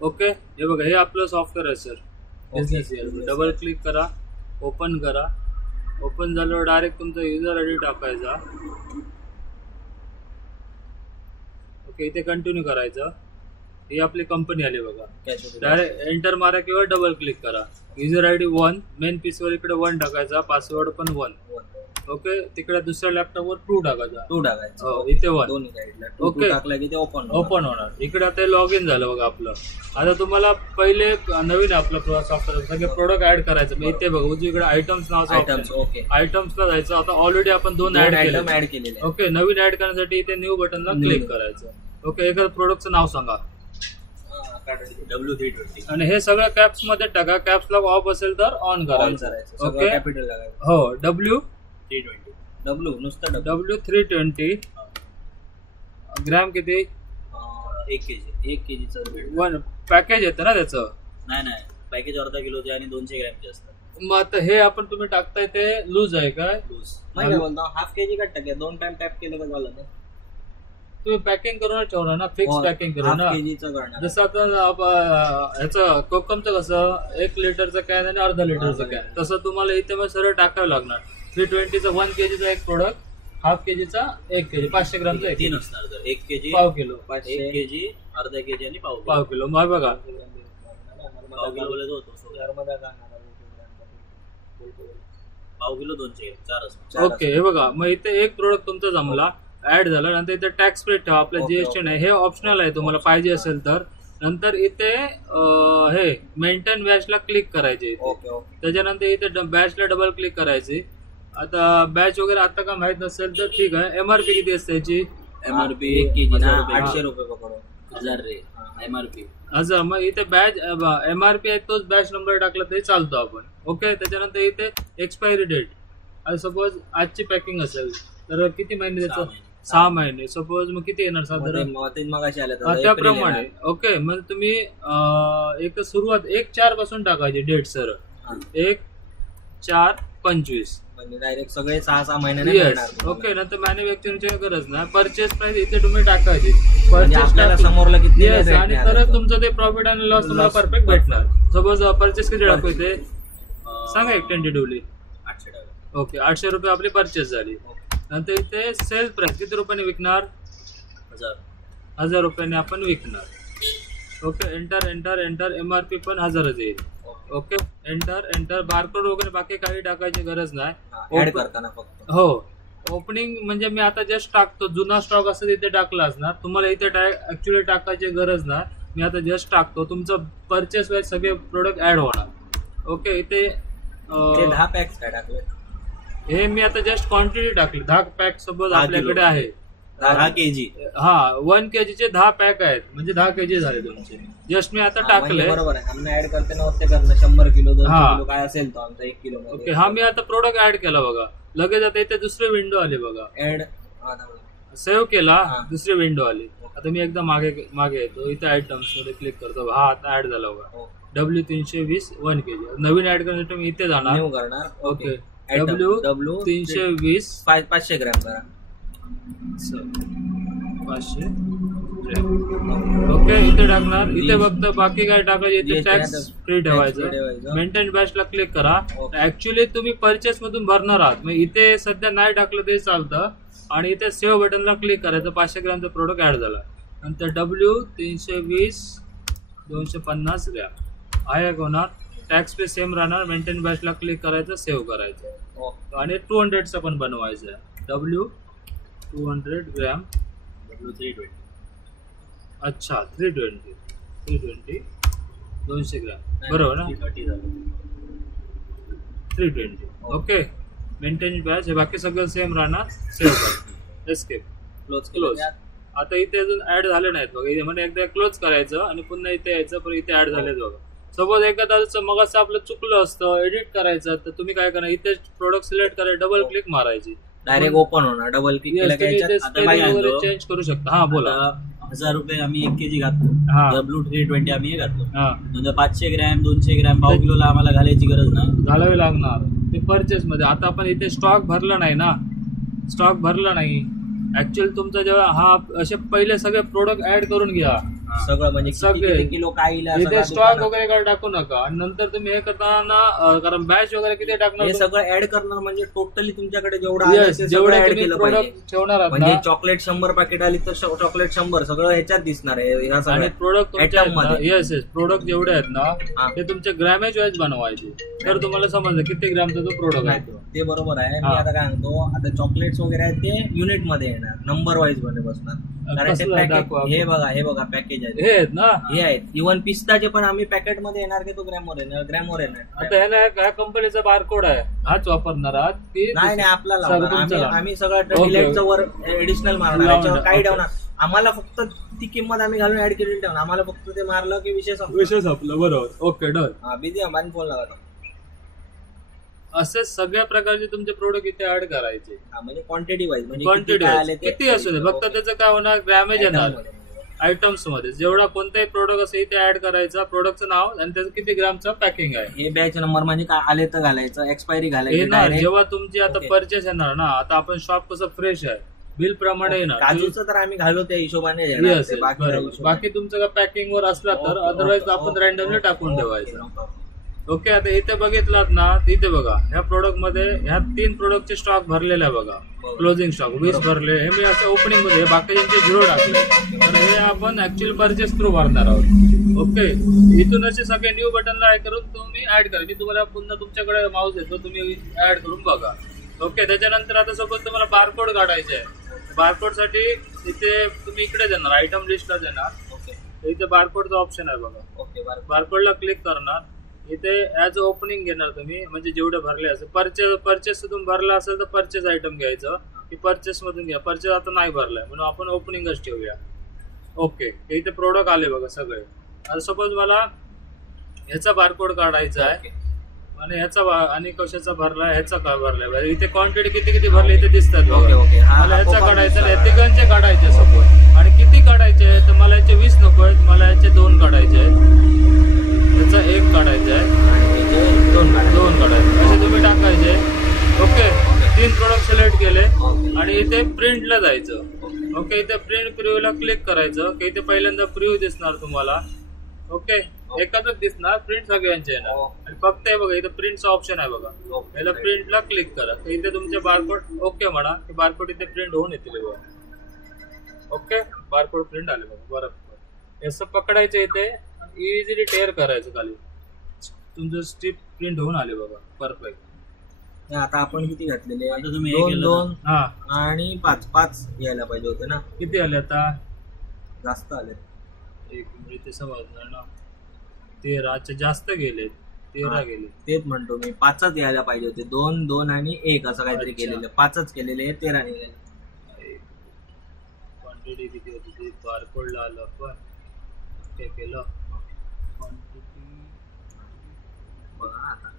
Okay, हे बघा हे आपलं सॉफ्टवेअर आहे सर, बिझनेस डबल क्लिक करा, ओपन करा. ओपन झाल्यावर डायरेक्ट तुमचा युजर आयडी टाकायचा. ओके, इथे कंटिन्यू करायचं. ही आपली कंपनी आली बघा. डायरेक्ट एंटर मारा किंवा डबल क्लिक करा. युजर आयडी 1, मेन पीस वर इकडे 1 टाकायचा, पासवर्ड पण 1. ओके, तिकडे दुसऱ्या लॅपटॉपवर 2 टाकायचा. हो, इथे 1. ओके, ओपन होणार. इकडे आता लॉग इन झालं बघा आपलं. आता तुम्हाला पहिले नवीन आपलं सॉफ्टवेअर सगळे प्रोडक्ट ऍड करायचं. मी इथे बघा उजवीकडे आयटम्स नावाचं आयटम्सला जायचं. आता ऑलरेडी आपण 2 ऍड केले. ओके, नवीन ऍड करण्यासाठी इथे न्यू बटनला क्लिक करायचं. ओके, एखादं प्रोडक्टचं नाव सांगा. W320. आणि हे सगळं कॅप्स मध्ये टाका. कॅप्स लॉक ऑफ असेल तर ऑन करायचं. ओके, हो, W320 ग्रॅम किती? 1 kg. 1 पॅकेज येतं ना त्याचं? नाही, पॅकेज अर्धा किलोचे आणि 200 ग्रॅमचे असतात. मग आता हे आपण तुम्ही टाकताय ते लूज आहे काय? लूज बोलतो हाफ केजी का टाक्या 2 टाइम टॅप केलं का झालं ना? तुम्ही पॅकिंग करून ठेवणार ना, फिक्स पॅकिंग करून ना. जसं आता ह्याचं कोकमचं कसं 1 लिटरचं कॅन आणि अर्धा लिटरचं कॅन, तसं तुम्हाला इथे मग सरळ टाकावं लागणार. 320चा 1 kgचा एक प्रोडक्ट, हाफ केजीचा 1 kg, 500 ग्रामचा 3 असणार. तर 1 kg, पाव किलो, 1 kg, अर्धा kg आणि पाव किलो. मग बघा पाव किलो 200 4 असणार. ओके, हे बघा मग इथे एक प्रोडक्ट तुमचा जमला, ऍड झालं. नंतर इथे टॅक्स फ्री ठेवा. आपलं जीएसटी नाही, हे ऑप्शनल आहे तुम्हाला पाहिजे असेल तर. नंतर इथे हे मेंटेन बॅचला क्लिक करायचे. त्याच्यानंतर इथे बॅचला डबल क्लिक करायची. आता बॅच वगैरे आता का माहित नसेल तर ठीक आहे. एमआरपी किती असते याची? एमआरपी 1 kg 800 रुपये पकडून 1000 रे एमआरपी. अच्छा, मग इथे बॅच एमआरपी आहे तोच बॅच नंबर टाकला तरी चालतो आपण. ओके, त्याच्यानंतर इथे एक्सपायरी डेट. आता सपोज आजची पॅकिंग असेल तर किती महिने त्याचं? 6 महिने. सपोज मग किती येणार साधारण? त्याप्रमाणे. ओके, मग तुम्ही एक सुरुवात 1/4 पासून टाकायची डेट सर. 1/4/25 डायरेक्ट सगळे 6 महिन्याने. ओके, नंतर मॅन्युफॅक्चरिंगची गरज नाही. परचेस प्राइस इथे तुम्ही टाकायची. समोरला किती आणि तरच तुमचं ते प्रॉफिट आणि लॉस तुम्हाला परफेक्ट भेटणार. सपोज परचेस किती टाकू इथे सांगा एक टेंटेटिव्हली? 800 टाका. ओके, 800 रुपये आपली परचेस झाली. नंतर इथे सेल प्राइस किती रुपयाने विकणार? 1000 रुपयाने आपण विकणार. ओके, एंटर एमआरपी पण 1000च येईल. ओके, एंटर बारकोड वगैरे बाकी काही टाकायची गरज नाही. ऍड करताना फक्त हो, ओपनिंग म्हणजे मी आता जस्ट टाकतो. जुना स्टॉक असं इथे टाकला असणार. तुम्हाला इथे ऍक्च्युअली टाकायची गरज नाही. मी आता जस्ट टाकतो. तुमचं परचेस वाईज सगळे प्रोडक्ट ऍड होणार. ओके, इथे 10 पॅक्स काय टाकले? हे मी आता जस्ट क्वांटिटी टाकली. 10 पॅक सपोज आपल्याकडे आहे. 10 kg. हा, 1 kgचे 10 पॅक आहेत म्हणजे 10 kg झाले तुमचे. जस्ट मी आता टाकले. बरोबर आहे. आम्ही ऍड करताना वरती करणं 100 किलो 200 किलो काय असेल तो आमचा 1 किलो. ओके, हा मी आता प्रोडक्ट ऍड केला बघा. लगेच आता इथे दुसरी विंडो आली बघा. ऍड सेव्ह केला, दुसरी विंडो आली. आता मी एकदा मागे येतो. इथे आयटम्स मध्ये क्लिक करतो. हा आता ऍड झाला बघा. W320 1 kg. नवीन ऍड करण्यासाठी मी इथे जाणार. ओके, W320 500 ग्रॅम करा. 500 ग्रॅम. ओके, इथे टाकणार. इथे फक्त बाकी काय टाकायचं इथे टॅक्स फ्री ठेवायचं. मेंटेन बॅचला क्लिक करा. ऍक्च्युली तुम्ही परचेस मधून भरणार आहात. मग इथे सध्या नाही टाकलं तरी चालतं. आणि इथे सेव्ह बटनला क्लिक करायचं. 500 ग्रॅमचा प्रोडक्ट ऍड झाला. नंतर W320 250 ग्रॅम आहे होणार. टॅक्स पे सेम राहणार. मेंटेन बॅचला क्लिक करायचं, सेव्ह करायचं. आणि 200चा पण बनवायचं आहे. W200 gram. W320. अच्छा, 320 200 ग्रॅम बरोबर ना? 320. ओके, मेंटेन बॅच हे बाकी सगळं सेम राहणार. सेव्ह करायचं. Escape, close. आता इथे अजून ऍड झाले नाहीत बघा. इथे म्हणजे एकदा क्लोज करायचं आणि पुन्हा इथे यायचं. पण इथे ऍड झालेत बघा. सपोज एखादा मग असं आपलं चुकलं असतं एडिट करायचं तर तुम्ही काय करा, इथे प्रोडक्ट सिलेक्ट करायचं, डबल क्लिक मारायची, डायरेक्ट ओपन होणार. डबल क्लिक चेंज करू शकता. हा बोला. 1000 रुपये आम्ही 1 kg घातलो. W320 आम्ही हे घातलो. नंतर 500 ग्रॅम 200 ग्रॅम पाव किलोला आम्हाला घालायची गरज नाही. घालावी लागणार ते परचेस मध्ये. आता आपण इथे स्टॉक भरला नाही ना, स्टॉक भरला नाही ऍक्च्युअली तुमचा. जेव्हा हा असे पहिले सगळे प्रोडक्ट ऍड करून घ्या. सगळं म्हणजे सगळे. किती किलो काय येईल असं इथे का स्टॉक दुकानात. वगैरे काय टाकू नका. आणि नंतर तुम्ही हे करताना कारण बॅच वगैरे किती टाकणार हे तुम्ही? सगळं ऍड करणार म्हणजे टोटली तुमच्याकडे जेवढं आलं Yes, ते जेवढे सगळं ऍड तुम्ही केलं पाहिजे. प्रोडक्ट ठेवणार आहात म्हणजे ना, चॉकलेट 100 पॅकेट आली तर चॉकलेट 100 सगळं ह्याच्यात दिसणार आहे ह्या आणि सगळ्या प्रोडक्ट तुमचे atom मध्ये. येस प्रोडक्ट जेवढे आहेत ना हा. ते तुमचे ग्रॅमेज वाईज बनवायचे. तर तुम्हाला समजलं किती ग्रॅमचा तो प्रोडक्ट नाही, आहे. ते बरोबर आहे. हा. मी आता काय म्हणतो, आता चॉकलेट्स वगैरे आहेत ते युनिट मध्ये येणार, नंबर वाईज मध्ये बसणार. कारण ते कसलं पॅकेट दाखवा? हे बघा पॅकेज आहे, हे आहेत ना. हे आहेत. इव्हन पिस्ताचे पण आम्ही पॅकेट मध्ये येणार की तो ग्रॅमवर येणार. आता ह्याला ह्या कंपनीचा बारकोड आहे, हाच वापरणार आहात की नाही आपल्याला सगळं लावणार. तुमचं लावणार. आम्ही सगळं Okay. डिलेटचं वर एडिशनल मारणार, लावणार. याच्यावर काही Okay. ठेवणार. आम्हाला फक्त ती किंमत आम्ही घालून ऍड केलेली ठेवणार. आम्हाला फक्त ते मारलं की विषय संपला. विशेष आपलं बरोबर. Okay done. Busy Ambani phone लागला. असे सगळ्या प्रकारचे तुमचे प्रोडक्ट इथे ऍड करायचे. म्हणजे क्वांटिटी वाईज, म्हणजे क्वांटिटी काय आले ते किती असू दे, फक्त त्याचं काय होणार, ग्रॅमेज येणार आयटम्स मध्ये. जेवढा कोणताही प्रोडक्ट असेल इथे ऍड करायचा, प्रोडक्टचं नाव आणि त्याचं किती ग्रॅमचं पॅकिंग आहे. हे बॅच नंबर म्हणजे काय आले तर घालायचं, एक्सपायरी हे घालायची ना direct. जेव्हा तुमची आता Okay. परचेस येणार ना, आता आपण शॉप कसं फ्रेश आहे बिल प्रमाणे येणार. काजूचं तर आम्ही घालू त्या हिशोबाने देणार Yes, ते, yes, बाकी बरोबर. हिशोबाने. बाकी तुमचं काय पॅकिंग वर असला तर, Okay, अदरवाईज okay, आपण okay, रॅन्डमली okay, टाकून okay, ठेवायचं. no problem. ओके, आता इथे बघितलात ना, इथे बघा ह्या प्रोडक्ट मध्ये ह्या 3 प्रोडक्टचे स्टॉक भरलेला आहे बघा. क्लोजिंग स्टॉक 20 भरले. हे मी असं ओपनिंग मध्ये, बाकीच्यांचे 0 टाकले. तर हे आपण ऍक्च्युअली परचेस थ्रू भरणार आहोत. ओके, इथून असे सगळे न्यू बटनला ऍड करून तुम्ही ऍड करा. मी तुम्हाला पुन्हा तुमच्याकडे माऊस देतो, तुम्ही ऍड करून बघा. ओके, त्याच्यानंतर आता सपोज तुम्हाला बारकोड काढायचे आहे. बारकोड साठी इथे तुम्ही इकडे देणार, आयटम लिस्टला देणार. ओके इथे बारकोडचा ऑप्शन आहे बघा. ओके बरं. बारकोडला क्लिक करणार. इथे ऍज ओपनिंग घेणार तुम्ही, म्हणजे जेवढे भरले असेल. परचेस तुम्ही भरला असेल तर परचेस आयटम घ्यायचं की परचेस मधून घ्या. परचेस आता नाही भरलाय म्हणून आपण ओपनिंगच ठेवूया. ओके, इथे प्रोडक्ट आले बघा सगळे. आता सपोज मला ह्याचा बारकोड काढायचा आहे आणि ह्याचा आणि कशाचा भरला, ह्याचा काय भरलाय, इथे क्वांटिटी किती भरले इथे दिसतात ओके बघा. ओके. मला ह्याचा काढायचा, या तिघांचे काढायचे सपोज. आणि किती काढायचे, तर मला याचे 20 नको आहेत, मला याचे 2 काढायचे आहेत. याचा 1 काढायचा आहे, 2 काढायचे, असे तुम्ही टाकायचे. ओके, 3 प्रोडक्ट सिलेक्ट केले आणि इथे प्रिंटला जायचं. ओके, इथे प्रिंट प्रिव्ह्यूला क्लिक करायचं की इथे पहिल्यांदा प्रिव्ह्यू दिसणार तुम्हाला. ओके, एकत्रच दिसणार, प्रिंट सगळ्यांचे येणार. आणि फक्त हे बघा इथे प्रिंटचा ऑप्शन आहे बघा, याला प्रिंटला क्लिक करा. तर इथे तुमचे बारकोड ओके म्हणा, की बारकोड इथे प्रिंट होऊन येतील बघा. ओके, बारकोड प्रिंट आले बघा. बरोबर, असं पकडायचं इथे इझिली टेअर करायचं खाली, तुमचं स्ट्रिप प्रिंट होऊन आले बघा. परफेक्ट. आता आपण किती घातलेले, आता तुम्ही हे 2 केलं 2 हा, आणि 5 यायला पाहिजे होते ना, किती आले आता? जास्त आले. एक मिनिट, ते समजणार ना. 13 जास्त गेले, 13 गेले. तेच म्हणतो मी, 5च यायला पाहिजे होते. 2 2 आणि 1 असं काहीतरी अच्छा. केलेलं, 5च केलेले, 13 निघाले. क्वांटिटी किती होती ती बारकोडला आलं आपण काय केलं. क्वांटिटी बघा आता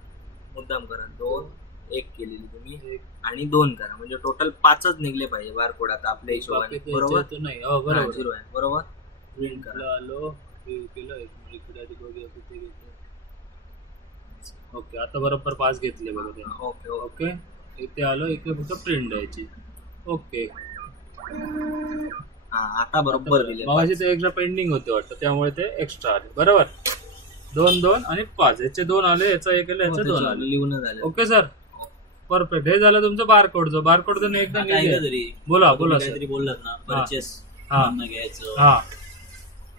मुद्दाम करा, 2 1 केलेली तुम्ही एक, आणि 2 करा, म्हणजे टोटल 5च निघले पाहिजे बारकोड आता आपल्या हिशोबाने. बाकी बरोबर, त्याच्यात नाही. हो बरोबर, 0 आहे. बरोबर, प्रिंट करा. प्रिंटला आलो, प्रिव्ह्यू केलं. एक मिनिट, इकडे आधी बघूया किती घेतलं. ओके, आता बरोबर 5 घेतले बघा ते. Okay okay. ओके, इथे आलो, इथे फक्त प्रिंट द्यायची. ओके, हा आता बरोबर दिले. माझे ते एक्स्ट्रा पेंडिंग होते वाटतं, त्यामुळे ते एक्स्ट्रा आले. बरोबर, 2 2 आणि 5, याचे 2 आले, याचा 1 आले, याचे 2 आले. लिहून झाले. Okay sir, perfect. हे झालं तुमचं बारकोडचं. बारकोडचं एकदम easy आहे. काहीतरी बोला बोला सर. काहीतरी बोललात ना, परचेस हा. मधनं घ्यायचं, हा,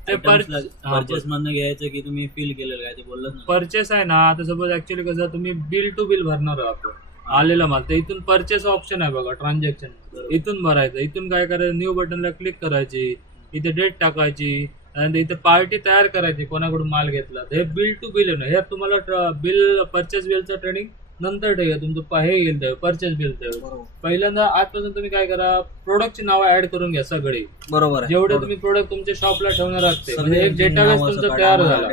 ते परचेस मधनं घ्यायचं की तुम्ही फील केलेलं काय ते बोललात ना. परचेस आहे ना. आता सपोज ऍक्च्युली कसं तुम्ही बिल टू बिल भरणार आहोत आपण, आलेला माल, तर इथून परचेस ऑप्शन आहे बघा, ट्रान्झॅक्शन. इथून भरायचं. इथून काय करायचं, न्यू बटनला क्लिक करायची, इथे डेट टाकायची आणि इथे पार्टी तयार करायची कोणाकडून माल घेतला. हे बिल टू बिल आहे ना, हे तुम्हाला बिल परचेस बिलचं ट्रेनिंग नंतर ठेवा. तुमचं हे येईल परचेस बिल. पहिल्यांदा आजपासून तुम्ही काय करा, प्रोडक्टची नावं ऍड करून घ्या सगळे. बरोबर आहे. जेवढे तुम्ही प्रोडक्ट तुमच्या शॉपला ठेवणार असते, म्हणजे एक डेटाबेस तुमचा तयार झाला.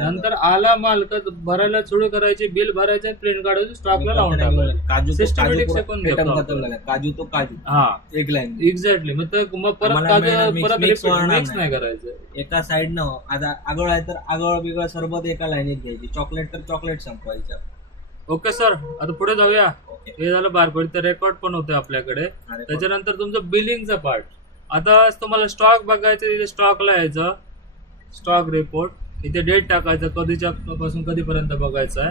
नंतर आला माल का भरायला सुरू करायची, बिल भरायचं, प्रिंट काढायचं, स्टॉकला लावून टाकायचं. काजू सिस्टमॅटिक सेकंड काजू तो काजू. हा, एक लाईन एक्झॅक्टली. मग परत आम्हाला काजू परत mix मिक्स नाही करायचं. एका साईडनं. आता आगळ आहे तर आगळ बिगळ सरबत एका लाईनीत घ्यायची, चॉकलेट तर चॉकलेट संपवायचं. ओके सर, आता पुढे जाऊया. हे झालं बारकोड. तर रेकॉर्ड पण होते आपल्याकडे. त्याच्यानंतर तुमचं बिलिंगचा पार्ट. आता तुम्हाला स्टॉक बघायचं, तिथे स्टॉकला यायचं. स्टॉक रिपोर्ट इथे डेट टाकायचं, कधीच्या पासून कधीपर्यंत बघायचं आहे,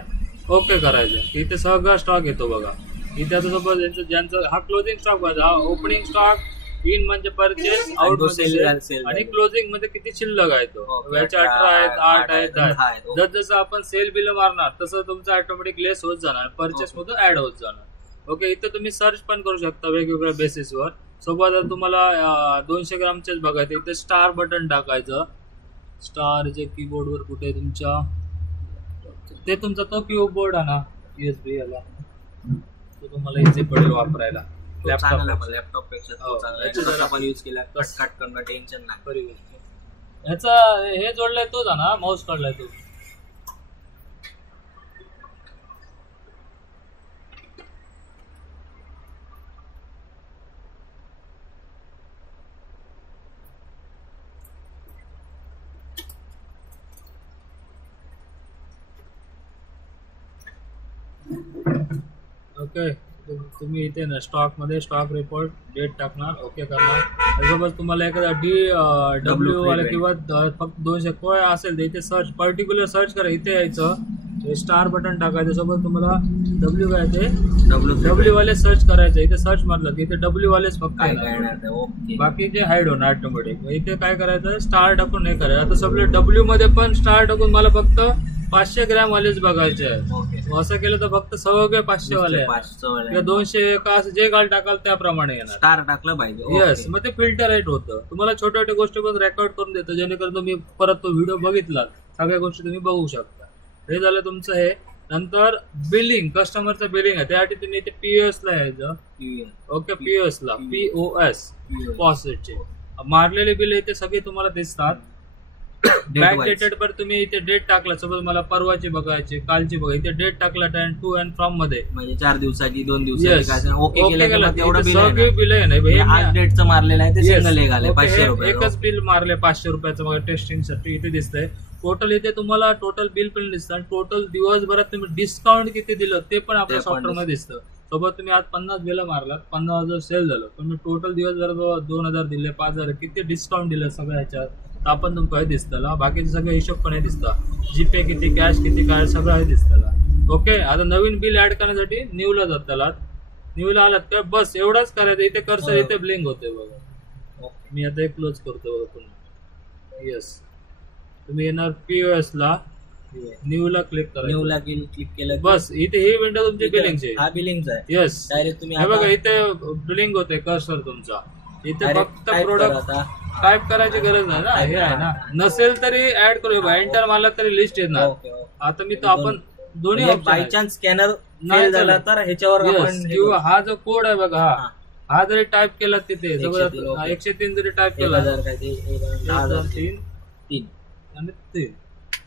ओके करायचं. इथे सगळा स्टॉक येतो बघा. इथे आता सपोज ज्यांचा हा क्लोजिंग स्टॉक बघा, हा ओपनिंग स्टॉक, इन म्हणजे परचेस, आउट म्हणजे सेल, आणि क्लोजिंग मध्ये किती शिल्लक आहे तो. याचे 18 आहेत, 8 आहेत, 10 आहेत. जसं आपण सेल बिल मारणार तसं तुमचं ऑटोमॅटिक लेस होत जाणार, परचेस मधून ऍड होत जाणार. ओके, इथे तुम्ही सर्च पण करू शकता वेगवेगळ्या बेसिसवर. सोबत तुम्हाला 200 ग्रामचेच बघायचं, इथे स्टार बटन टाकायचं. स्टार जे कीबोर्ड वर कुठे तुमच्या, ते तुमचा तो कीबोर्ड आहे ना USB याला, तो तुम्हाला इझी पडेल वापरायला. लॅपटॉप पेक्षा आपण यूज केला कट करणं टेन्शन नाही. ह्याचा हे जोडलाय तोच आहे ना, माऊस काढलाय तो. ओके, तुम्ही इथे ना स्टॉक मध्ये स्टॉक रिपोर्ट डेट टाकणार, ओके करणार. त्यासोबत तुम्हाला एखादा DW वाला किंवा फक्त 200 कोय असेल तर इथे सर्च, पर्टिक्युलर सर्च करा. इथे यायचं, स्टार बटन टाकायचं. सोबत तुम्हाला W काय ते W वाले सर्च करायचं. इथे सर्च मारलं की इथे W वालेच फक्त बाकी जे हाईड होणार ऑटोमॅटिक. इथे काय करायचं, स्टार टाकून हे करायचं. आता सगळे W मध्ये पण स्टार टाकून मला फक्त 500 ग्रॅम वालेच बघायचे आहे. असं केलं तर फक्त सगळे 500 वाले किंवा 200 का असं जे काल टाकाल त्याप्रमाणे येणार. स्टार टाकलं पाहिजे. येस, मग ते फिल्टर रेट होतं. तुम्हाला छोट्या छोट्या गोष्टी पण रेकॉर्ड करून देतं, जेणेकरून तुम्ही परत तो व्हिडिओ बघितला सगळ्या गोष्टी तुम्ही बघू शकता. हे झालं तुमचं हे. नंतर बिलिंग, कस्टमरचं बिलिंग आहे, त्यासाठी तुम्ही इथे POS ला यायचं. ओके, POS ला POS पॉझिटिव्ह मारलेले बिल इथे सगळे तुम्हाला दिसतात. बॅक डेटेड पर तुम्ही इथे डेट टाकला, सपोज मला परवाची बघायची, कालची बघा, इथे डेट टाकला टू अँड फ्रॉम मध्ये, म्हणजे 4 दिवसाची 2 दिवसाची ओके केलं. सगळे बिल आहे ना, आज डेटचं मारलेलं आहे ते सिंगल एक आले 500 रुपये. एकच बिल मारले 500 रुपयाचं बघा, टेस्टिंग साठी इथे दिसतंय. टोटल इथे तुम्हाला टोटल बिल पण दिसतं, आणि टोटल दिवसभरात तुम्ही डिस्काउंट किती दिलं ते पण आपल्या सॉफ्टवेअर मध्ये दिसतं. सोबत तुम्ही आज 50 बिल मारलात, 50,000 सेल झालं, पण मी टोटल दिवसभरात 2,000 दिले, 5,000 किती डिस्काउंट दिलं सगळ्या ह्याच्यात आपण तुमचं दिसतं. बाकीचे सगळे हिशोब पण हे दिसतं, जीपे किती, कॅश किती, काय सगळं हे दिसतं. ओके, आता नवीन बिल ऍड करण्यासाठी न्यूला जाताला, न्यूला आलात तर बस एवढंच करायचं. इथे कर्सर इथे ब्लिंक होते बघा. मी आता एक क्लोज करतो बघा पुन्हा. येस, तुम्ही येणार POS ला, न्यूला क्लिक करा. न्यूला क्लिक केलं बस इथे ही विंडो तुमची बिलिंगची. हा बिलिंग आहे. येस, डायरेक्ट तुम्ही हे बघा इथे बिलिंग होते कर्सर तुमचा. इथे फक्त प्रोडक्ट टाईप करायची गरज नाही ना, हे आहे ना. नसेल तरी ऍड करू, एंटर मारला तरी लिस्ट येणार. आता मी तर आपण दोन्ही बाय चान्स स्कॅनर नाही झाला तर ह्याच्यावर किंवा हा जो कोड आहे बघा, हा जरी टाईप केला तिथे 103 जरी टाईप केला, 3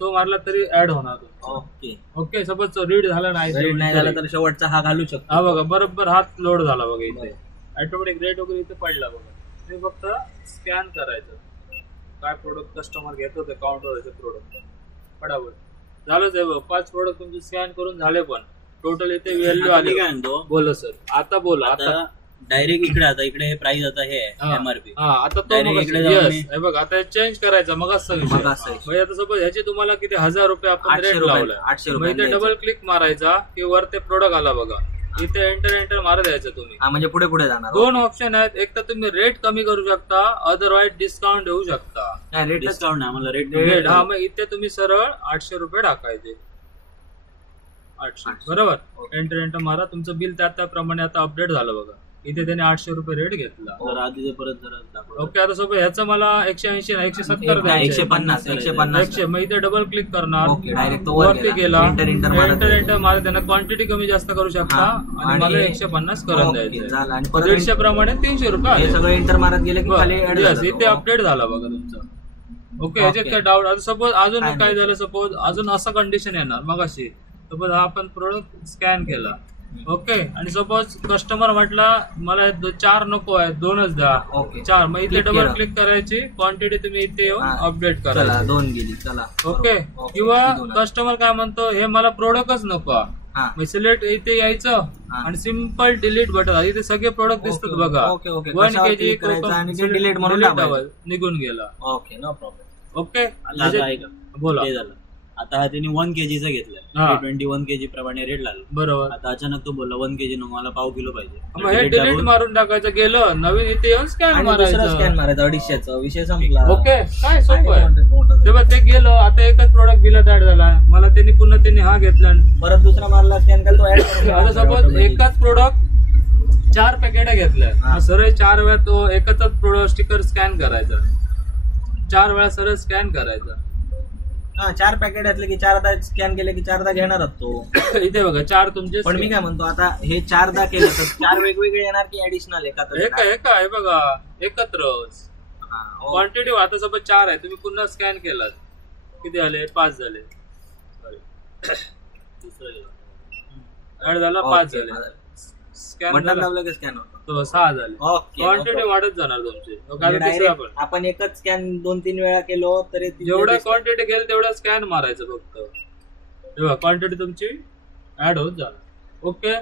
तो मारला तरी ऍड होणार. ओके ओके, सपोज रीड झाला नाही झाला तर शेवटचा हा घालू शकतो. हा बघा, बरोबर हात लोड झाला बघा, इथे ऑटोमॅटिक रेट वगैरे इथे पडला बघा. ते फक्त स्कॅन करायचं, काय प्रोडक्ट कस्टमर घेतो ते काउंटर प्रोडक्ट फटाफट झालंच आहे. 5 प्रोडक्ट तुमचे स्कॅन करून झाले, पण टोटल इथे व्हॅल्यू आली. काय म्हणतो, बोला सर, आता बोला. आता डायरेक्ट इकडे, आता इकडे हे प्राइस आता हे MRP. आता तो बघा, आता चेंज करायचा. मग आता सपोज ह्याचे तुम्हाला किती 1000 रुपये आपण रेट लावला, 800 रुपये. इथे डबल क्लिक मारायचा की वर ते प्रोडक्ट आला बघा. इथे एंटर मारा द्यायचं तुम्ही. म्हणजे पुढे पुढे जाणार. 2 ऑप्शन आहेत, एक तर तुम्ही रेट कमी करू शकता, अदरवाईज डिस्काउंट देऊ शकता. रेट डिस्काउंट आम्हाला रेट हा, मग इथे तुम्ही सरळ 800 रुपये टाकायचे. 800 बरोबर. एंटर मारा, तुमचं बिल त्याप्रमाणे आता अपडेट झालं बघा. इथे त्याने 800 रुपये रेट घेतला. ओके, आता सोबत ह्याचं मला 180 ना 170 150. मग इथे डबल क्लिक करणार, वरती गेला, एंटर मारा. त्यांना क्वांटिटी कमी जास्त करू शकता, आणि मला 150 करून द्यायचं. 150 प्रमाणे 300 रुपये सगळं एंटर मारत गेले की खाली इथे अपडेट झाला बघा तुमचा. ओके, ह्याच्यात काय डाऊट? आता सपोज अजून काय झालं, सपोज अजून असं कंडिशन येणार. मग अशी सपोज हा आपण प्रोडक्ट स्कॅन केला, ओके, आणि सपोज कस्टमर म्हटला मला 4 नको आहे, 2च द्या. 4, मग इथे डबल क्लिक करायची, क्वांटिटी तुम्ही इथे येऊन अपडेट करा. 2 गेली, चला. ओके, किंवा कस्टमर काय म्हणतो, हे मला प्रोडक्टच नको, मग सिलेक्ट इथे यायचं आणि सिम्पल डिलीट बटन. इथे सगळे प्रोडक्ट दिसतात बघा. 1 kg डिलीट म्हणून निघून गेला. Okay, no problem. ओके आता ऐका, बोला. ते झालं. आता हा त्यांनी 1 kg चा घेतलाय, 21 kg प्रमाणे रेट लागला. बरोबर. आता अचानक तो बोलला 1 kg नको, मला पाव किलो पाहिजे. मग हे डिलीट मारून टाकायचं, गेलं नवीन इथे येऊन स्कॅन मारायचं. स्कॅन मारायचं 250चा विषय संपला. ओके, काय सोपं आहे. तेव्हा ते गेलं, आता एकच प्रोडक्ट बिलात ऍड झाला, मला त्यांनी पुन्हा हा घेतला, परत दुसरा मारला स्कॅन केला तो ऍड करून. आता सपोज एकच प्रोडक्ट 4 पॅकेट घेतलाय, सरळ 4 वेळा तो एकच प्रोडक्ट स्टिकर स्कॅन करायचा, 4 वेळा सरळ स्कॅन करायचा. 4 पॅकेट असले की 4दा स्कॅन केले की 4दा घेणारच तो. इथे बघा 4 तुमचे. पण मी काय म्हणतो, आता हे 4दा केलं तर 4 वेगवेगळे येणार की ऍडिशनल एका हे बघा एकत्र क्वांटिटी. आता सपोज 4 आहे, तुम्ही पुन्हा स्कॅन केलात, किती झाले? 5 झाले. ऍड झाला 5 झाले. स्कॅन दाबलं की स्कॅन होतो 6 झाले. क्वांटिटी वाढत जाणार तुमची. आपण एकच स्कॅन 2-3 वेळा केलो तरी जेवढ्या क्वांटिटी गेल तेवढा स्कॅन मारायचं फक्त, तेव्हा क्वांटिटी तुमची ऍड होत जाणार. ओके,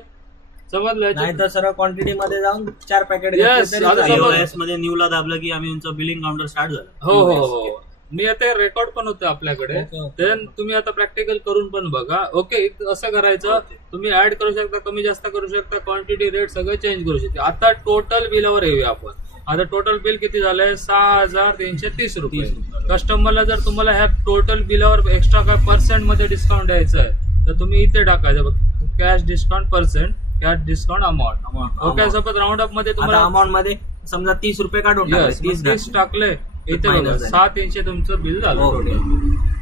समजलं? नाही तर सर्व क्वांटिटी मध्ये जाऊन 4 पॅकेट मध्ये न्यूला दाबलं की आम्ही बिलिंग काउंटर स्टार्ट झालं. हो हो हो, मी आता रेकॉर्ड पण होतं आपल्याकडे, देन तुम्ही आता प्रॅक्टिकल करून पण बघा. ओके, असं करायचं, तुम्ही ऍड करू शकता, कमी जास्त करू शकता, क्वांटिटी रेट सगळं चेंज करू शकता. आता टोटल बिलावर येऊया आपण. आता टोटल बिल किती झालंय? 6,330 रुपये. कस्टमरला जर तुम्हाला ह्या टोटल बिलावर एक्स्ट्रा काय पर्सेंट मध्ये डिस्काउंट द्यायचं आहे तर तुम्ही इथे टाकायचं, cash discount percent, cash discount amount. Okay, suppose round up मध्ये तुम्हाला अमाऊंट मध्ये समजा 30 रुपये काढून 30 टाकले, इथे बघा 6,300 तुमचं बिल झालं.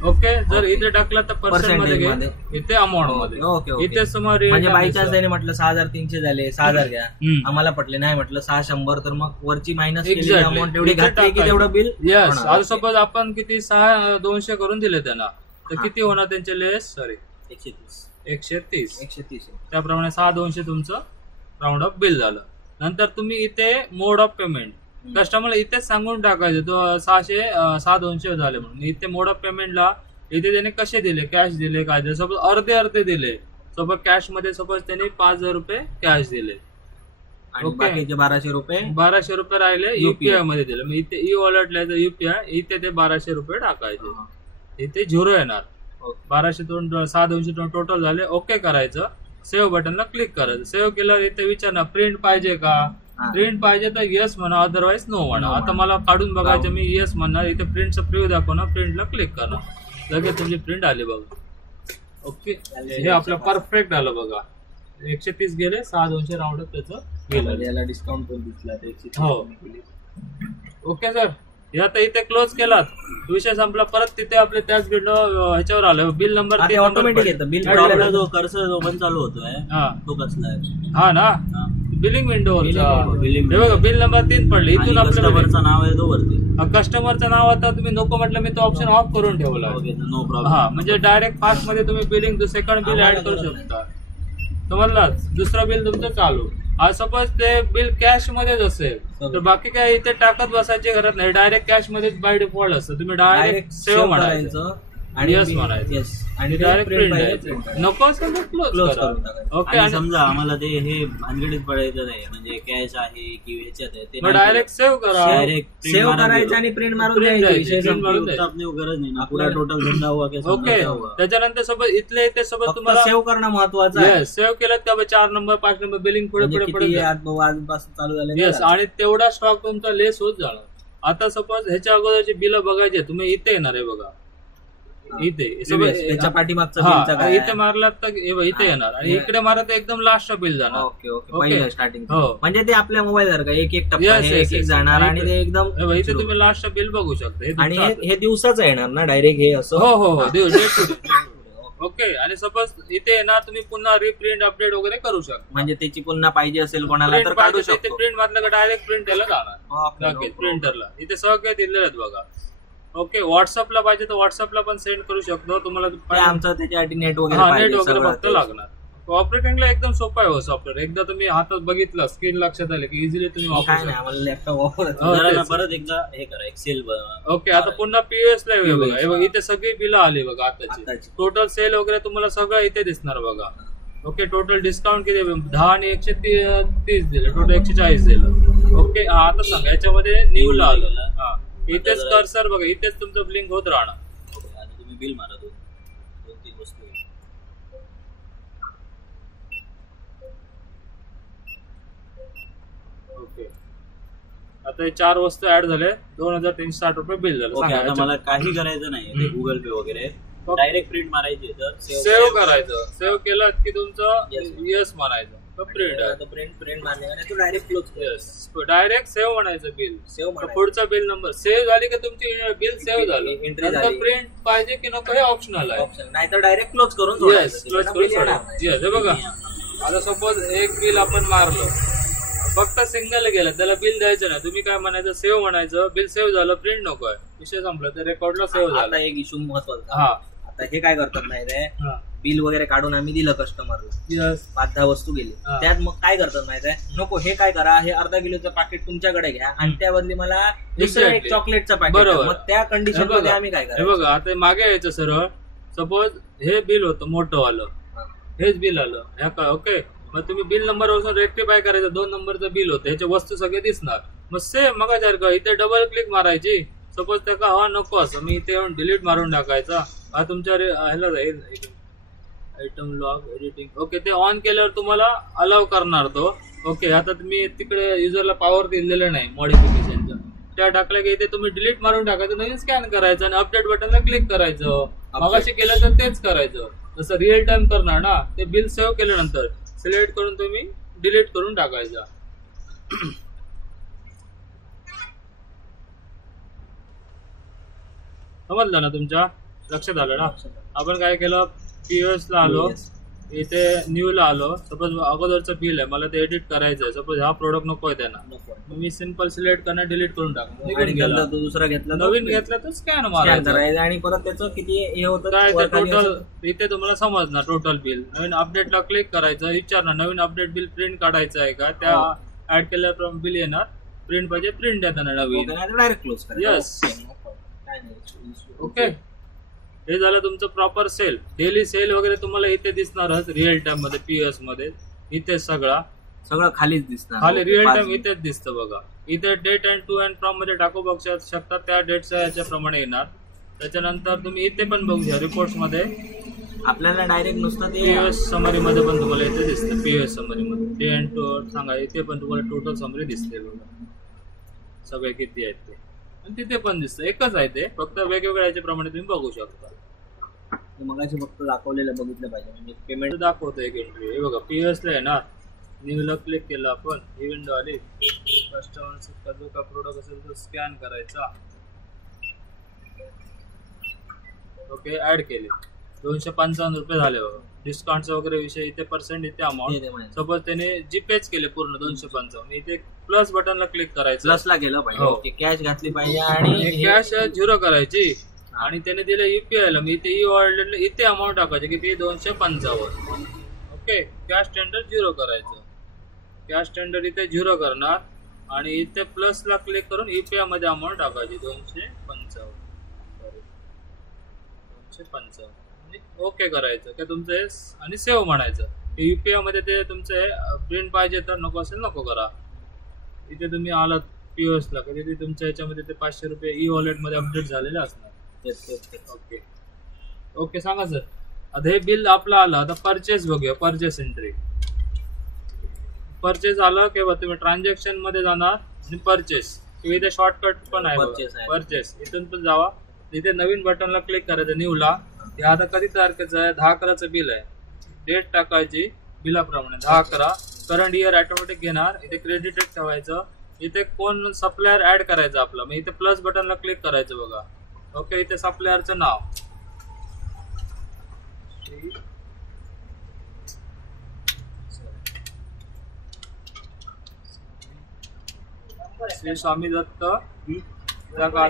ओके, जर इथे टाकलं तर पर्सेंट मध्ये, इथे अमाऊंट मध्ये, इथे समोर म्हणजे बाय चान्स त्याने म्हटलं 6,300 झाले, 6,000 घ्या, आम्हाला पटले नाही, म्हटलं 600, तर मग वरची मायनस केलेली अमाऊंट एवढी घातली की तेवढं बिल. यस, आता सपोज आपण किती 6,200 करून दिले त्यांना, तर किती होणार त्यांचे लेस? सॉरी 130. त्याप्रमाणे 6,200 तुमचं राऊंड अप बिल झालं. नंतर तुम्ही इथे मोड ऑफ पेमेंट कस्टमरला इथेच सांगून टाकायचं, तो 6,200 झाले म्हणून. इथे मोड ऑफ पेमेंटला इथे त्याने कसे दिले, कॅश दिले काय दिले, सपोज अर्धे दिले, सपोज कॅश मध्ये सपोज त्याने 5,000 रुपये कॅश दिले, बाकीचे 1200 रुपये राहिले युपीआय मध्ये दिले. मग इथे ई वॉलेटला युपीआय, इथे ते 1200 रुपये टाकायचे, इथे 0 येणार. 1200 6,200 टोटल झाले. ओके करायचं, सेव्ह बटनला क्लिक करायचं. सेव्ह केल्यावर इथे विचारणार प्रिंट पाहिजे का, प्रिंट पाहिजे तर येस म्हणा, अदरवाईज नो म्हणा. आता मला काढून बघायचं, मी येस म्हणणार, इथे प्रिंटचं प्रिव्ह्यू दाखवणार, प्रिंटला क्लिक करणार, लगेच तुमची प्रिंट आली बघा. ओके, हे आपलं परफेक्ट आलं बघा. 130 गेले, 6,200 राऊंड त्याचं गेलं. याला डिस्काउंट पण दिसला. हो, ओके सर. आता इथे क्लोज केलात, विषय संपला. परत तिथे आपले त्याच ह्याच्यावर आलं बिल नंबर, ते ऑटोमॅटिक येतं बिल. जो कर्स जो पण चालू होतोय तो कसला आहे? हा ना, बिलिंग विंडो बघा, बिल नंबर 3 पडले. इथून कस्टमरचं नाव आहे तो वरती. कस्टमरचं नाव आता तुम्ही नको म्हटलं, मी तो ऑप्शन ऑफ करून ठेवला. No problem. हा, म्हणजे डायरेक्ट फास्ट मध्ये तुम्ही बिलिंग सेकंड बिल ऍड करू शकता. समजला, दुसरं बिल तुमचं चालू. आज सपोज ते बिल कॅश मध्येच असेल तर बाकी काय इथे टाकत बसायची गरज नाही, डायरेक्ट कॅश मध्येच बाय डिफॉल्ट असतं. तुम्ही डायरेक्ट सेव्ह म्हणायचं आणि यस म्हणायचं आणि डायरेक्ट प्रिंट द्यायचं. नको असेल तर क्लोज करा. ओके, आणि समजा आम्हाला ते हे भानगडीत पडायचं नाही, म्हणजे कॅश आहे की ह्याच्यात आहे, ते डायरेक्ट सेव्ह करा, डायरेक्ट सेव्ह करायचं आणि प्रिंट मारून द्यायचं. गरज नाही ना, पुरा टोटल धंदा हुआ. ओके, त्याच्यानंतर सोबत इथले इथे सोबत तुम्हाला सेव्ह करणं महत्वाचं आहे. सेव्ह केलं त्यामुळे 4 नंबर 5 नंबर बिलिंग पुढे आजपासून चालू झाले. येस, आणि तेवढा स्टॉक तुमचा लेस होत जाणार. आता सपोज ह्याच्या अगोदरची बिल बघायचे, तुम्ही इथे येणार आहे बघा, इथे त्याच्या पाठीमागचा इथे मारला तर इथे येणार, आणि इकडे मारला तर एकदम लास्ट बिल जाणार. ओके, स्टार्टिंग म्हणजे ते आपल्या मोबाईल सारखं एक टप्पा एक जाणार, आणि ते एकदम इथे तुम्ही लास्ट बिल बघू शकता. आणि हे दिवसाचं येणार ना डायरेक्ट हे असं. हो हो हो, ओके. आणि सपोज इथे येणार, तुम्ही पुन्हा रिप्रिंट अपडेट वगैरे करू शकता. म्हणजे त्याची पुन्हा पाहिजे असेल कोणाला तर काढू शकतो. प्रिंट मारलं का डायरेक्ट प्रिंट याला जाणार प्रिंटरला. इथे सगळे दिलेले आहेत बघा. ओके, व्हॉट्सअपला पाहिजे तर व्हॉट्सअपला पण सेंड करू शकतो तुम्हाला. आमचं त्याच्यासाठी नेट वगैरे फक्त लागणार. ऑपरेटिंगला एकदम सोपं आहे सॉफ्टवेअर. एकदा तुम्ही हातात बघितलं, स्क्रीन लक्षात आले की इझिली तुम्ही परत एकदा हे करा, एक्सेल. ओके, आता पुन्हा पीओएस ला बघा. बघा इथे सगळी बिलं आली बघा आताची. टोटल सेल वगैरे तुम्हाला सगळं इथे दिसणार बघा. ओके, टोटल डिस्काउंट किती? 10 आणि 130 दिले, टोटल 140 दिलं. ओके, आता सांगा याच्यामध्ये न्यू ला आलं. इथेच कर्सर बघा, इथेच तुमचं ब्लिंक होत राहणार. आता तुम्ही बिल मारा 2-3 वस्तू. ओके, आता हे 4 वस्तू ऍड झाले, 2360 रुपये बिल झालं. ओके, आता मला काही करायचं नाही गुगल पे वगैरे, डायरेक्ट प्रिंट मारायची. तर सेव्ह करायचं, सेव्ह केलं की तुमचं येस म्हणायचं, प्रिंट मारले तू डायरेक्ट क्लोज, डायरेक्ट सेव्ह म्हणायचं बिल. पुढचा बिल नंबर सेव्ह झाली की तुमची बिल सेव्ह झालं. एंट्री झाली. प्रिंट पाहिजे की नको हे ऑप्शनल आहे. नाही तर डायरेक्ट क्लोज करून हे बघा, आता सपोज एक बिल आपण मारलं, फक्त सिंगल गेलं, त्याला बिल द्यायचं नाही. तुम्ही काय म्हणायचं, सेव्ह म्हणायचं, बिल सेव्ह झालं, प्रिंट नको आहे, विषय संपला. तर रेकॉर्डला सेव्ह झाला. एक इश्यू महत्वाचा. हा, आता हे काय करतात माहिती आहे, बिल वगैरे काढून आम्ही दिलं कस्टमरला, 5-10 वस्तू गेली, त्यात मग काय करतात माहिती आहे, नको हे काय करा, हे अर्धा किलोचं पॅकेट तुमच्याकडे घ्या आणि त्या बदली मला दुसरं एक चॉकलेटचं पॅकेट. बरोबर, मग त्या कंडिशन मध्ये आम्ही काय करायचं. बघा, आता मागे यायचं सरळ, सपोज हे बिल होतं मोठं आलं, हेच बिल आलं, ओके, मग तुम्ही बिल नंबर वरून रेक्टिफाय करायचं, 2 नंबरचं बिल होतं, ह्याचे वस्तू सगळे दिसणार. मग सेम मग इथे डबल क्लिक मारायची. सपोज त्याका हा नको असं, मी इथे येऊन डिलीट मारून टाकायचा. हा तुमच्या ह्याला जाईल, आयटम लॉग एडिटिंग. ओके, ते ऑन केल्यावर तुम्हाला अलाव करणार तो. ओके, आता तुम्ही तिकडे युजरला पॉवर दिलेलं नाही मॉडिफिकेशनचं, त्या टाकलं की इथे तुम्ही डिलीट मारून टाकायचं, नवीन स्कॅन करायचं आणि अपडेट बटनला क्लिक करायचं. मगाशी केलं तर तेच करायचं, जसं रिअल टाइम करणार ना. ते बिल सेव्ह केल्यानंतर सिलेक्ट करून तुम्ही डिलीट करून टाकायचा. समजलं ना, तुमच्या लक्षात आलं ना. आपण काय केलं, पीओएस ला आलो, इथे न्यू ला आलो. सपोज अगोदरचं बिल आहे, मला ते एडिट करायचं आहे, सपोज हा प्रोडक्ट नको आहे त्यांना, मी सिंपल सिलेक्ट करणार, डिलीट करून टाकणार. दुसरा घेतला, नवीन घेतला तर स्कॅन मारायचं आणि परत त्याचं किती हे होतं काय टोटल, इथे तुम्हाला समजणार टोटल बिल. नवीन अपडेटला क्लिक करायचं, विचारणार नवीन अपडेट बिल प्रिंट काढायचं आहे का, त्या ऍड केल्याप्रमाणे बिल येणार, प्रिंट पाहिजे प्रिंट येताना नवीन, डायरेक्ट क्लोज करायचं. Yes, okay. हे झालं तुमचं प्रॉपर सेल. डेली सेल वगैरे तुम्हाला इथे दिसणारच रिअल टाइम मध्ये, पीएस मध्ये इथे सगळं खालीच दिसणार, खाली रिअल टाइम इथेच दिसतं बघा. इथे date and to and from मध्ये टाकू बघू शकता, त्या डेटच्या याच्याप्रमाणे येणार. त्याच्यानंतर तुम्ही इथे पण बघू शकता, रिपोर्ट्स मध्ये आपल्याला डायरेक्ट नुसतं ते पीएस समरी मध्ये पण तुम्हाला इथे दिसतं. पीएस समरी मध्ये डे अँड टू सांगा, इथे पण तुम्हाला टोटल समरी दिसते बघा, सगळे किती आहेत ते. आणि तिथे पण दिसतं, एकच आहे ते, फक्त वेगवेगळ्या याच्याप्रमाणे तुम्ही बघू शकता. मगाशी फक्त दाखवलेलं बघितलं पाहिजे, म्हणजे पेमेंट दाखवतो एक एंट्री. हे बघा, पीएस ला येणार, न्यूला क्लिक केलं आपण, ही विंडो आली, कस्टमरचा जो का प्रोडक्ट असेल तो स्कॅन करायचा. ओके, ऍड केले, 255 रुपये झाले बघा. डिस्काउंटचा वगैरे विषय इथे पर्सेंट, इथे अमाऊंट. सपोज त्याने जीपेच केले पूर्ण 255, इथे प्लस बटनला क्लिक करायचं, प्लसला गेलं पाहिजे, कॅश घातली पाहिजे आणि कॅश 0 करायची. आणि त्याने दिलं युपीआयला, मी इथे ई वॉलेटला इथे अमाऊंट टाकायची किती, 255. ओके, कॅश टेंडर 0 करायचं, कॅश टेंडर इथे 0 करणार आणि इथे प्लसला क्लिक करून युपीआय मध्ये अमाऊंट टाकायची 255. ओके करायचं का तुमचं हे, आणि सेव्ह म्हणायचं. युपीआय मध्ये ते तुमचं प्रिंट पाहिजे तर, नको असेल नको करा. इथे तुम्ही आलात पीओएस ला, कधी तुमच्या याच्यामध्ये ते 500 रुपये ई वॉलेट मध्ये अपडेट झालेले असणार. ओके ओके, सांगा सर. आता हे बिल आपलं आलं. आता परचेस बघूया, परचेस एंट्री. परचेस आलं किंवा तुम्ही ट्रान्झॅक्शन मध्ये जाणार आणि परचेस, किंवा इथे शॉर्टकट पण आहे परचेस, इथून पण जावा. इथे नवीन बटनला क्लिक करायचं, न्यू ला. हे आता कधी तारखेचं आहे, 10/11चं बिल आहे, डेट टाकायची बिलाप्रमाणे 10/11. करंट इयर ऑटोमॅटिक घेणार, इथे क्रेडिटेड ठेवायचं. इथे कोण सप्लायर ऍड करायचं आपलं, मग इथे प्लस बटनला क्लिक करायचं बघा. ओके, इथे सप्लायरचं नाव श्री स्वामी दत्त.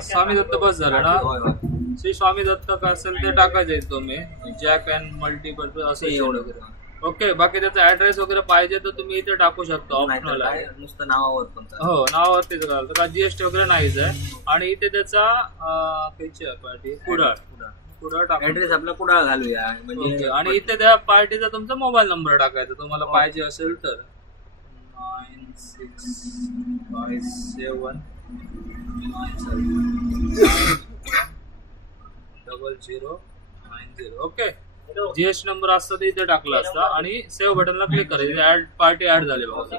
स्वामी दत्त बस झालं ना, श्री स्वामी दत्त काय असेल ते टाकायचे तुम्ही, जॅक अँड मल्टीपर्पज असं एवढं. ओके, बाकी त्याचा ऍड्रेस वगैरे पाहिजे तर तुम्ही इथे टाकू शकता, ऑप्शनल आहे, नुसतं नावावर. हो, नावावरतीच घालतो, का जीएसटी वगैरे नाहीच आहे. आणि इथे त्याचा कुडाळ टाका, ऍड्रेस आपला कुडाळ घालूया म्हणजे. आणि इथे त्या पार्टीचा तुमचा मोबाईल नंबर टाकायचा, तुम्हाला पाहिजे असेल तर. 9657 $0090. ओके, जीएसटी नंबर असता ते इथे टाकला असता आणि सेव्ह बटनला क्लिक करायचं. ऍड पार्टी ऍड झाली बघा.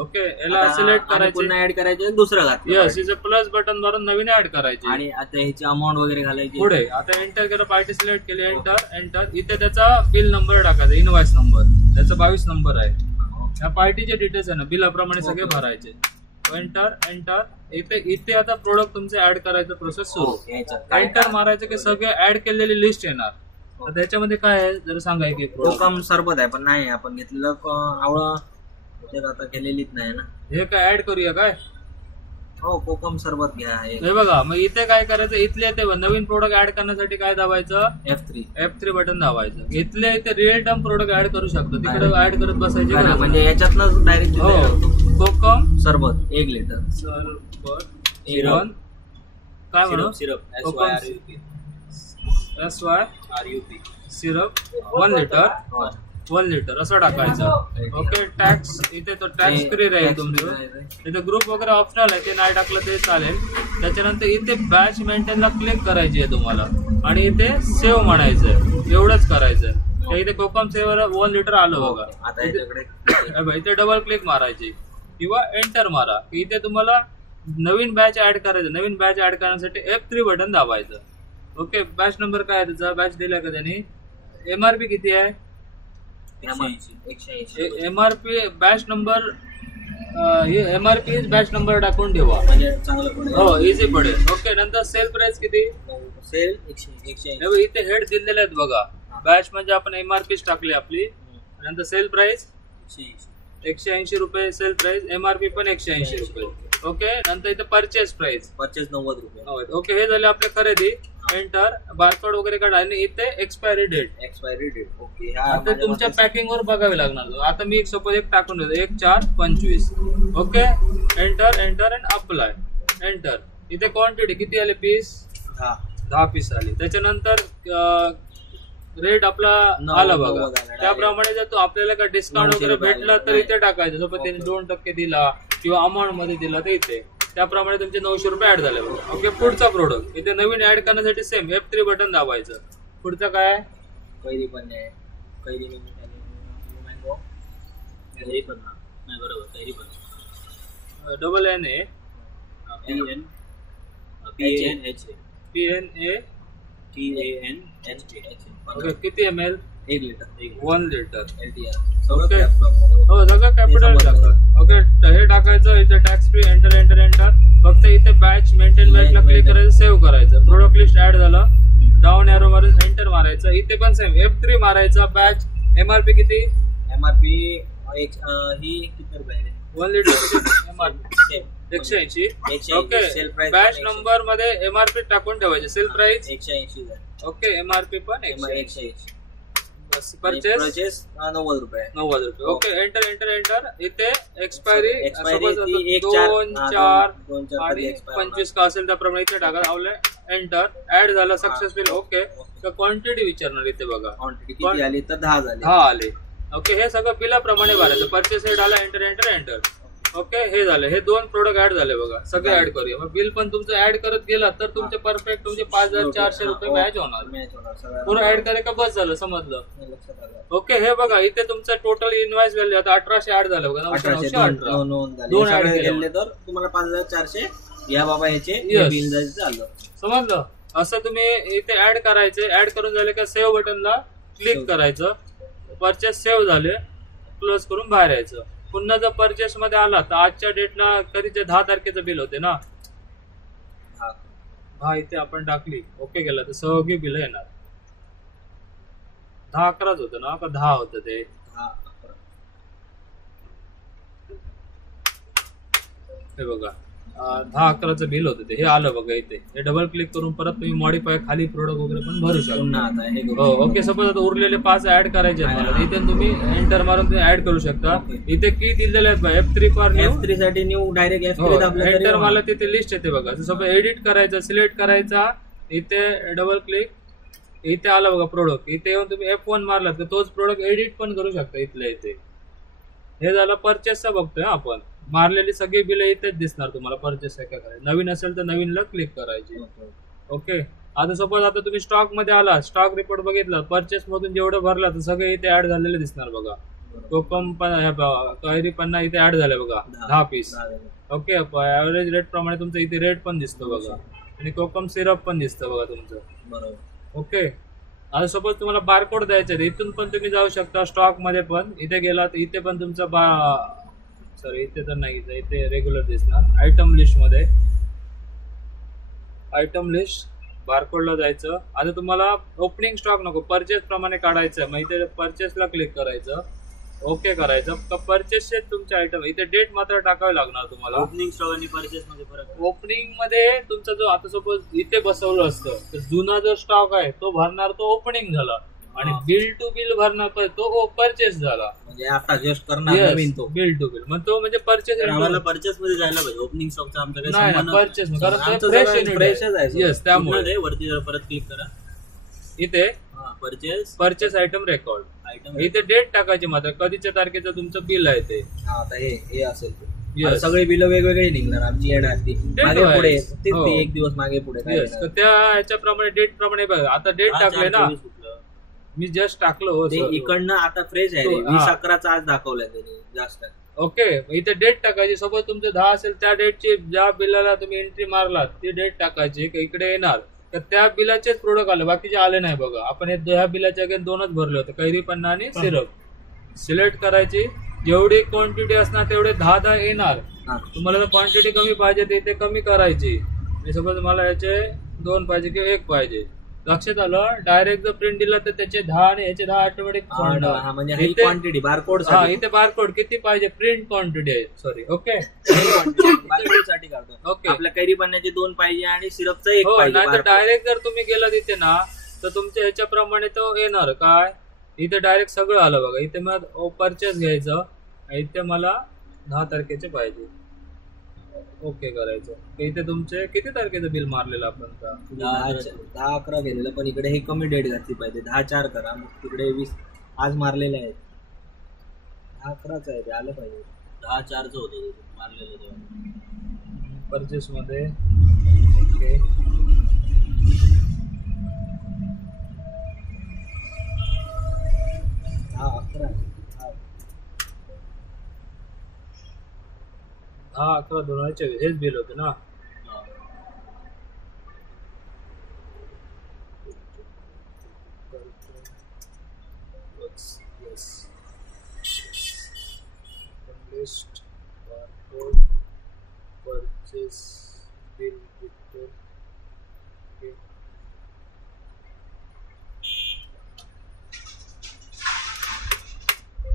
ओके, याला सिलेक्ट करायचं, ऍड करायचं, दुसरं घातलं. यस, इथे प्लस बटन मारून नवीन ऍड करायची. आणि आता ह्याची अमाऊंट वगैरे घालायची पुढे. आता एंटर केलं, पार्टी सिलेक्ट केली, एंटर. इथे त्याचा बिल नंबर टाकायचा, इनवॉइस नंबर, त्याचा 22 नंबर आहे. या पार्टीचे डिटेल्स आहे ना, बिलाप्रमाणे सगळे भरायचे. एंटर. इथे आता प्रोडक्ट तुमचे ऍड करायचं प्रोसेस सुरू. एंटर मारायचं की सगळे ऍड केलेली लिस्ट येणार. तर त्याच्यामध्ये काय आहे जरा सांगा. एक कोकम सरबत आहे, पण नाही आपण घेतलेलं आवळं आता केलेलीच नाही ना. हे काय ऍड करूया काय? हो, कोकम सरबत घ्या. हे बघा, मग इथे काय करायचं, इथले ते नवीन प्रोडक्ट ऍड करण्यासाठी काय दाबायचं? F3 button दाबायचं. इथले इथे रिअल टाइम प्रोडक्ट ऍड करू शकतो, तिकडे ऍड करत बसायचे. म्हणजे याच्यातनं डायरेक्ट कोकम सरबत 1 लिटर सरबत काय म्हणू? सिरप SYRUP सिरप 1 लिटर असं टाकायचं. ओके, टॅक्स इथे तो टॅक्स फ्री राहील तुमचं. इथे ग्रुप वगैरे ऑप्शनल आहे, ते नाही टाकलं तरी चालेल. त्याच्यानंतर इथे बॅच मेंटेनला क्लिक करायची आहे तुम्हाला आणि इथे सेव्ह म्हणायचंय. एवढंच करायचंय. इथे कोकम सेव्ह 1 लिटर आलं बघा. इथे डबल क्लिक मारायची किंवा एंटर मारा. इथे तुम्हाला नवीन बॅच ऍड करायचं. नवीन बॅच ऍड करण्यासाठी F3 बटन दाबायचं. ओके, बॅच नंबर काय आहे त्याचा? बॅच दिला का त्यांनी? MRP किती आहे? 180. MRP batch number, MRP batch number टाकून ठेवा, म्हणजे चांगलं पडेल. हो, इझी पडेल. ओके, नंतर सेल प्राइस किती? सेल 180. इथे हेड दिलेले आहेत बघा. बॅच म्हणजे आपण MRP टाकली आपली. नंतर सेल प्राइस 180 रुपये सेल प्राइस. MRP पण 180 रुपये. ओके, नंतर इथे परचेस प्राइस 90 रुपये. ओके, हे झाले आपले खरेदी. एंटर, बारकोड वगैरे काढा आणि इथे एक्सपायरी डेट. ओके, आता तुमच्या पॅकिंग वर बघावे लागणार. आता मी सपोज एक टाकून देतो, 1/4/25. Okay, enter and apply. Enter. इथे क्वांटिटी किती आले? पीस 10 पीस आले. त्याच्यानंतर रेट आपला आला बघा. त्याप्रमाणे जर तो आपल्याला काय डिस्काउंट वगैरे भेटला तर इथे टाकायचं. सोबत त्याने 2% दिला किंवा अमाऊंट मध्ये दिला तर इथे त्याप्रमाणे तुमचे 900 रुपये ऍड झाले. ओके, पुढचा प्रोडक्ट इथे नवीन ऍड करण्यासाठी सेम F3 बटन दाबायचं. पुढचं काय? कैरी पण आहे. कैरी मँगो. कैरी पण नाही, बरोबर. कैरी पण डबल N आहे. PNATANH. ओके, किती ml? 1 litre. 1 litre. LTR. Okay, हो, सगळं कॅपिटल टाका. ओके, हे टाकायचं. इथे टॅक्स फ्री. एंटर. फक्त इथे बॅच मेंटेन बॅचला क्लिक करायचं, सेव्ह करायचं. प्रोडक्ट लिस्ट ऍड झालं. डाऊन एरो मारून एंटर मारायचं. इथे पण सेम F3 मारायचा. बॅच MRP किती? MRP ही किती रुपये? 1 litre MRP 180. Okay, batch number मध्ये MRP टाकून ठेवायचे. Sale price 180. ओके, MRP पण 180. परचेस 90 रुपये. Okay, enter. इथे एक्सपायरी 2/4/25 का असेल त्याप्रमाणे इथे टाका. एंटर. ऍड झाला सक्सेसफुल. ओके, तर क्वांटिटी विचारणार इथे बघा. क्वांटिटी किती आली? तर 10 झाले. 10 आले. ओके, हे सगळं बिलाप्रमाणे भरायचं. परचेस हेड आला. एंटर. ओके, हे झालं. हे 2 प्रोडक्ट ऍड झाले बघा. सगळे ऍड करूया. मग बिल पण तुमचं ऍड करत गेला तर तुमचे परफेक्ट तुमचे 5400 रुपये मॅच होणार. पुरं ऍड करे का बस झालं, समजलं? ओके, हे बघा इथे तुमचं टोटल इनवॉइस व्हॅल्यू आता 1800 ऍड झालं बघा. 918 2 ऍड केले तर तुम्हाला 5400 या बाबा ह्याचे बिल झालं. समजलं? असं तुम्ही इथे ऍड करायचे. ऍड करून झाले का सेव्ह बटनला क्लिक करायचं. परचेस सेव्ह झाले, क्लोज करून बाहेर यायचं. पुन्हा जर परचेस मध्ये आला तर आजच्या डेटला कधीचे 10 तारखेचं बिल होते ना. इथे आपण टाकली. ओके केलं तर सगळी बिल येणार. 10-11 होतं ना का 10 होतं ते? हे बघा 10-11चं बिल होतं ते. हे आलं बघा इथे. हे डबल क्लिक करून परत तुम्ही मॉडिफाय खाली प्रोडक्ट वगैरे पण भरू शकता. ओके, सपोज आता उरलेले 5 ऍड करायचे आहेत मला. इथे तुम्ही एंटर मारून तुम्ही ऍड करू शकता. इथे की दिलेले आहेत बघा. F3 साठी न्यू डायरेक्ट एंटर मला तिथे लिस्ट येते बघा. सपोज एडिट करायचं, सिलेक्ट करायचा. इथे डबल क्लिक. इथे आला बघा प्रोडक्ट. इथे येऊन तुम्ही F1 मारलात तर तोच प्रोडक्ट एडिट पण करू शकता इथल्या इथे. हे झालं परचेसचा बघतोय आपण. मारलेली सगळी बिल इथेच दिसणार तुम्हाला परचेस काय करायचं. नवीन असेल तर नवीनला क्लिक करायची. ओके. आता सपोज आता तुम्ही स्टॉक मध्ये आला, स्टॉक रिपोर्ट बघितला, परचेस मधून जेवढं भरला तर सगळे इथे ऍड झालेले दिसणार बघा. कोकम कैरी पन्ना इथे ऍड झाले बघा 10 पीस. ओके. ऍव्हरेज रेट प्रमाणे तुमचं इथे रेट पण दिसतो बघा आणि कोकम सिरप पण दिसतं बघा तुमचं. बरोबर. ओके. आता सपोज तुम्हाला बारकोड द्यायचं आहे, इथून पण तुम्ही जाऊ शकता स्टॉक मध्ये पण. इथे गेला तर इथे पण तुमचा सॉरी इथे तर नाही, इथे रेग्युलर दिसणार. आयटम लिस्ट मध्ये आयटम लिस्ट बारकोडला जायचं. आता तुम्हाला ओपनिंग स्टॉक नको, परचेस प्रमाणे काढायचं. मग इथे परचेसला क्लिक करायचं, ओके करायचं. परचेसचे तुमचे आयटम इथे डेट मात्र टाकावी लागणार तुम्हाला. ओपनिंग स्टॉक आणि परचेस मध्ये फरक. ओपनिंग मध्ये तुमचा जो आता सपोज इथे बसवलं असतं तर जुना जो स्टॉक आहे तो भरणार, तो ओपनिंग झाला. आणि बिल टू बिल भरणार तो परचेस झाला. म्हणजे आता जस्ट करणार नवीन तो बिल टू बिल, मग तो म्हणजे परचेस. आम्हाला परचेस मध्ये जायला पाहिजे. ओपनिंग स्टॉकचा आमचा काही नाही, संबंध परचेस कारण फ्रेशच आहे. येस, त्यामुळे वरती जरा परत क्लिक करा. इथे परचेस आयटम रेकॉर्ड इथे डेट टाकायची मात्र कधीच्या तारखेचं तुमचं बिल आहे ते. आता हे असेल सगळे बिल वेगवेगळे निघणार आमची येणार ती मागे पुढे एक दिवस मागे पुढे. त्या ह्याच्याप्रमाणे डेट प्रमाणे बघा. आता डेट टाकले ना, मी जस्ट टाकलो इकडनं. आता फ्रेश आहे 20/11 आज दाखवलंय त्यांनी जास्त. ओके. इथे डेट टाकायची. सपोज तुमचे 10 असेल त्या डेटची ज्या बिलाला तुम्ही एंट्री मारलात ती डेट टाकायची. इकडे येणार तर त्या बिलाचेच प्रोडक्ट आले, बाकीचे आले नाही बघा. आपण ह्या बिलाच्या अगेन 2च भरले होते, कैरी पन्ना आणि सिरप. सिलेक्ट करायची. जेवढी क्वांटिटी असणार तेवढे 10 येणार. तुम्हाला जर क्वांटिटी कमी पाहिजे तर इथे कमी करायची. सपोज मला याचे 2 पाहिजे किंवा 1 पाहिजे. लक्षात आलं. डायरेक्ट जर प्रिंट दिला तर त्याचे 10 आणि याचे 10 ऑटोमॅटिक. Quantity barcode. इथे बारकोड किती पाहिजे, प्रिंट क्वांटिटी आहे. सॉरी. ओके. साठी काढतो. ओके. आपल्या कैरी पन्नाचे 2 पाहिजे आणि सिरपचा 1 पाहिजे. नाही डायरेक्ट जर तुम्ही गेला तिथे ना तर तुमच्या ह्याच्याप्रमाणे तो येणार. काय इथे डायरेक्ट सगळं आलं बघा. इथे मग परचेस घ्यायचं. इथे मला 10 तारखेचे पाहिजे, ओके करायचं. इथे तुमचे किती तारखेचं बिल मारलेलं आपण? 10/11 गेलेलं, पण इकडे हे कमी डेट घातली पाहिजे. 10/4 करा. मग तिकडे 20 आज मारलेले आहेत. 10/11 आहे ते आलं पाहिजे. 10/4 होतं मारलेलं परचेस मध्ये. ओके. हा 11/2024 हेच बिल होते ना. List barcode purchase bill detail.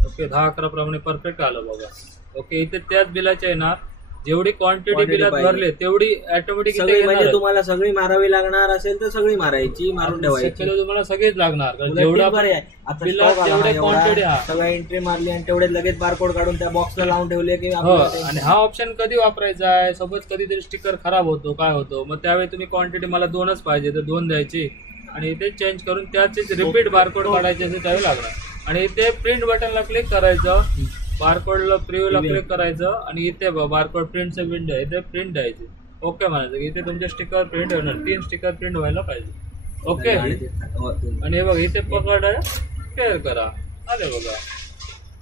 Okay. 10/11 प्रमाणे परफेक्ट आलं बघा. ओके. इथे त्याच बिलाचे येणार. जेवढी क्वांटिटी बिलात भरले तेवढी ऑटोमॅटिक. म्हणजे तुम्हाला सगळी मारावी लागणार असेल तर सगळी मारायची, मारून ठेवायची. तुम्हाला सगळीच लागणार. जेवढा क्वांटिटी सगळ्या एंट्री मारली आणि तेवढे लगेच बारकोड काढून त्या बॉक्सला लावून ठेवले की. आणि हा ऑप्शन कधी वापरायचा आहे, सपोज कधीतरी स्टिकर खराब होतो काय होतो, मग त्यावेळी तुम्ही क्वांटिटी मला 2च पाहिजे तर 2 द्यायची आणि इथे चेंज करून त्याचे रिपीट बारकोड काढायचे असेल त्यावेळी लागणार. आणि इथे प्रिंट बटनला क्लिक करायचं, बारकोडला प्रिव्ह्यूला क्लिक करायचं आणि इथे बारकोड प्रिंटचं विंडो इथे प्रिंट द्यायची. ओके म्हणायचं. इथे तुमचे स्टिकर प्रिंट होणार. 3 स्टिकर प्रिंट व्हायला पाहिजे. ओके. आणि हे बघा इथे पकड आहे, शेअर करा. आले बघा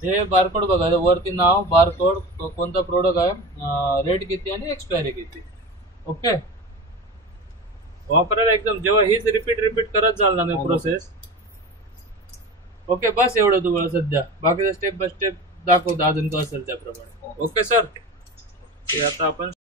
हे बारकोड बघा. वरती नाव, बारकोड, कोणता प्रोडक्ट आहे, रेट किती आणि एक्सपायरी किती. ओके. वापरायला एकदम जेव्हा हीच रिपीट करत जाल ना मी प्रोसेस. ओके. बस एवढं तुम्हाला सध्या. बाकीचं स्टेप बाय स्टेप दाखवतो अजून कसं असेल त्याप्रमाणे. Okay sir. ते आता आपण